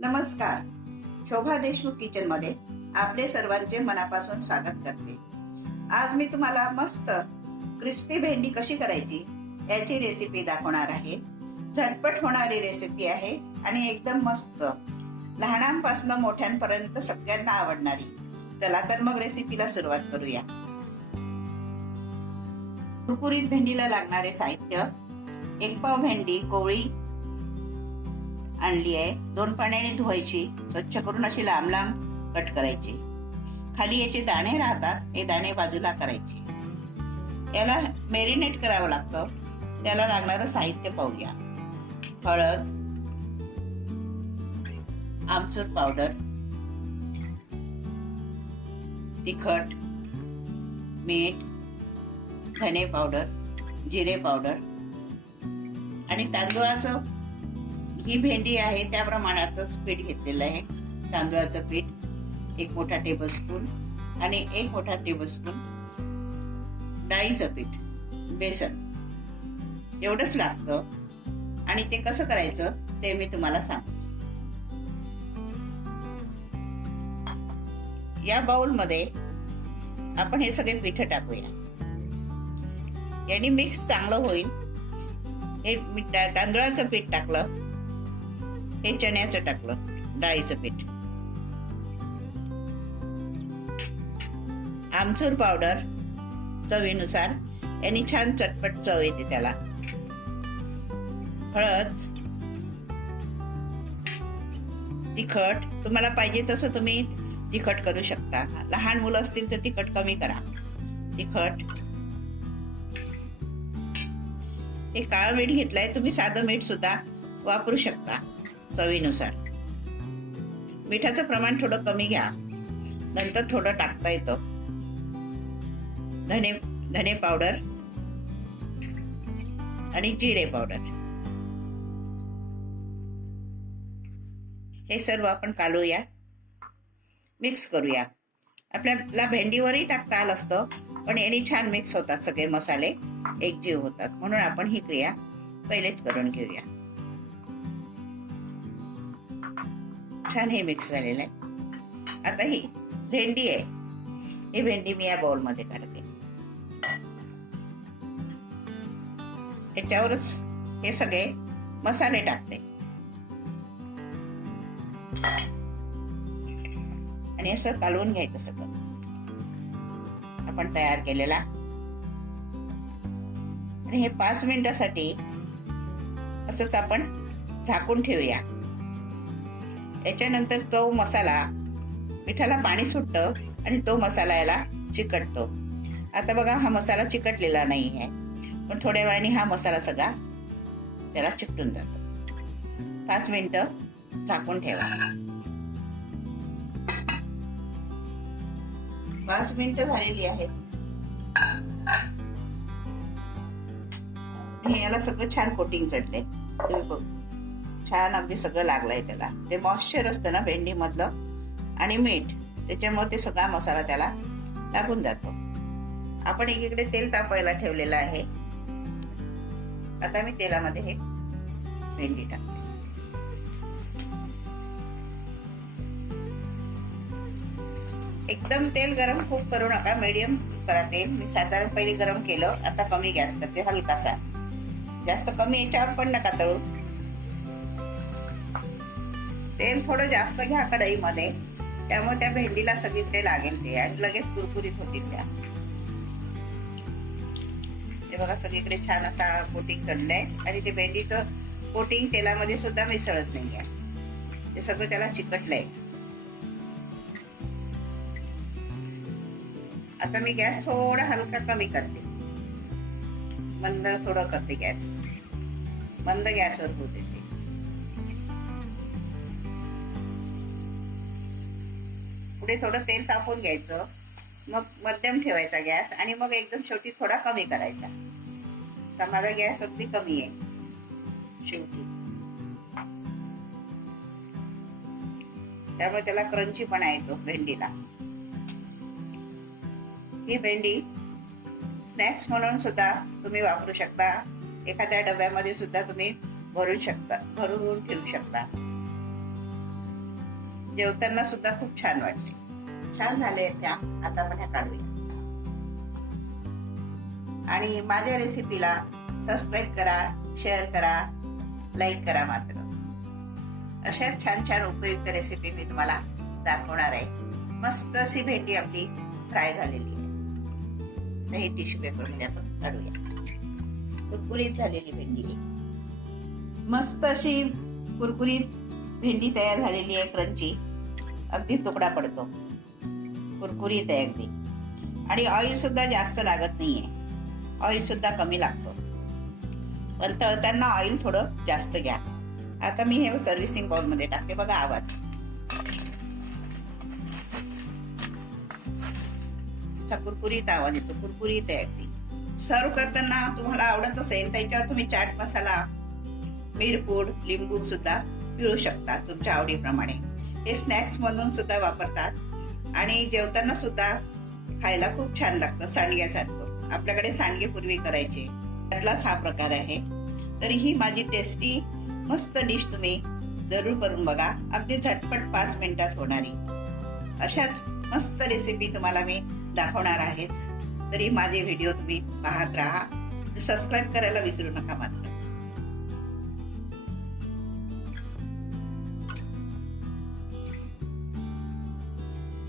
नमस्कार. शोभा देशमुख किचनमध्ये आपले सर्वांचे मनापासून स्वागत करते. आज मी तुम्हाला मस्त क्रिस्पी भेंडी कशी करायची याची रेसिपी दाखवणार आहे. झटपट होणारी रेसिपी आहे आणि एकदम मस्त, लहानांपासून मोठ्यांपर्यंत सगळ्यांना आवडणारी. चला तर मग रेसिपीला सुरुवात करूया. कुरकुरीत भेंडीला लागणारे साहित्य: 1 पाव भेंडी कोवळी आणली आहे. 2 पाण्याने धुवायची, स्वच्छ करून अशी लांब लांब कट करायची. खाली याचे दाणे राहतात, हे दाणे बाजूला करायचे. याला मॅरिनेट करावं लागतं. त्याला लागणारं साहित्य पाहूया. हळद, आमचूर पावडर, तिखट, मीठ, धने पावडर, जिरे पावडर आणि तांदूळाचं, ही भेंडी आहे त्या प्रमाणातच पीठ घेतलेलं आहे. तांदूळाचं पीठ 1 मोठा टेबलस्पून आणि 1 मोठा टेबलस्पून डाळीचं पीठ, बेसन एवढंच लागतं. आणि ते कसं करायचं ते मी तुम्हाला सांगते. या बाउलमध्ये आपण हे सगळे पीठ टाकूया. याने मिक्स चांगलं होईल. हे तांदूळाचं पीठ टाकलं, हे चण्याचं टाकलं, डाळीचं पीठ, आमचूर पावडर चवीनुसार, यांनी छान चटपट चव येते त्याला. हळद, तिखट तुम्हाला पाहिजे तसं तुम्ही तिखट करू शकता. लहान मुलं असतील तर तिखट कमी करा. तिखट, हे काळं मीठ घेतलंय, तुम्ही साधं मीठ सुद्धा वापरू शकता चवीनुसार. मिठाचं प्रमाण थोडं कमी घ्या, नंतर थोडं टाकता येतं. धने पावडर आणि जिरे पावडर, हे सर्व आपण कालूया, मिक्स करूया. आपल्याला भेंडीवरही टाकता आलं असतं, पण याने छान मिक्स होतात, सगळे मसाले एकजीव होतात. म्हणून आपण ही क्रिया पहिलेच करून घेऊया. छान हे मिक्स झालेलं आहे. आता ही भेंडी आहे, ही भेंडी मी या बाउल मध्ये काढते. त्याच्यावरच हे सगळे मसाले टाकते आणि असं कालवून घ्यायचं सगळं आपण तयार केलेला. आणि हे 5 मिनिटासाठी असंच आपण झाकून ठेवूया. याच्यानंतर तो मसाला, पिठाला पाणी सुटतं आणि तो मसाला याला चिकटतो. आता बघा, हा मसाला चिकटलेला नाही आहे, पण थोड्या वेळाने हा मसाला सगळा त्याला चिकटून जातो. 5 मिनिटं झाकून ठेवा. 5 मिनिटं झालेली आहेत. याला सगळं छान कोटिंग चढले, छान अगदी सगळं लागलंय त्याला. ते मॉइश्चर असतं ना भेंडी मधलं आणि मीठ, त्याच्यामुळे ते सगळा मसाला त्याला लागून जातो. आपण एकीकडे तेल तापायला ठेवलेलं आहे. आता मी तेलामध्ये हे भेंडी टाकते. एकदम तेल गरम खूप करू नका, मीडियम करा तेल. मी साधारण पहिले गरम केलं, आता कमी गॅस करते, हलकासा. जास्त कमी याच्यावर पण नका तळू. तेल थोडं जास्त घ्या कढईमध्ये, त्यामुळे त्या भेंडीला सगळीकडे लागेल ते आणि लगेच कुरकुरीत होतील त्या. हे बघा, सगळीकडे छान असा कोटिंग चढलंय आणि ते भेंडीचं कोटिंग तेलामध्ये सुद्धा मिसळत नाहीये, ते सगळं त्याला चिकटलंय. आता मी गॅस थोडा हलका कमी करते, मंद थोडं करते गॅस, मंद गॅसवर होते ते. पुढे थोडं तेल तापवून घ्यायचं, मग मध्यम ठेवायचा गॅस आणि मग एकदम शेवटी थोडा कमी करायचा. तर माझा गॅस अगदी कमी आहे शेवटी, त्यामुळे त्याला क्रंचीपणा येतो भेंडीला. ही भेंडी स्नॅक्स म्हणून सुद्धा तुम्ही वापरू शकता. एखाद्या डब्यामध्ये सुद्धा तुम्ही भरून ठेवू शकता. जेवताना सुद्धा खूप छान वाटते. छान झाले त्या. आता आपण ह्या काढूया. आणि माझ्या रेसिपीला सबस्क्राईब करा, शेअर करा, लाईक करा. मात्र अशा छान छान उपयुक्त रेसिपी मी तुम्हाला दाखवणार आहे. मस्त अशी भेंडी आपली फ्राय झालेली आहे. हे टिश्यू पेपरमध्ये आपण काढूया. कुरकुरीत झालेली भेंडी, मस्त अशी कुरकुरीत भेंडी तयार झालेली आहे. क्रंची, अगदी तुकडा पडतो, कुरकुरीत आहे अगदी. आणि ऑइल सुद्धा जास्त लागत नाहीये, ऑइल सुद्धा कमी लागतो. पण तळताना ऑइल थोडं जास्त घ्या. आता मी हे सर्व्हिसिंग बाउल मध्ये टाकते. बघा आवाज, कुरकुरीत आवाज येतो, कुरकुरीत आहे अगदी. सर्व करताना तुम्हाला आवडत असेल त्याच्यावर तुम्ही चाट मसाला, मिरपूड, लिंबू सुद्धा पिळू शकता तुमच्या आवडीप्रमाणे. हे स्नॅक्स म्हणून सुद्धा वापरतात आणि जेवताना सुद्धा खायला खूप छान लागतं. सांडग्यासारखं आपल्याकडे सांडगे पूर्वी करायचे, त्यातलाच हा प्रकार आहे. तरी ही माझी टेस्टी मस्त डिश तुम्ही जरूर करून बघा. अगदी झटपट 5 मिनिटात होणारी अशाच मस्त रेसिपी तुम्हाला मी दाखवणार आहेच. तरी माझे व्हिडिओ तुम्ही पाहत राहा. सबस्क्राईब करायला विसरू नका मात्र.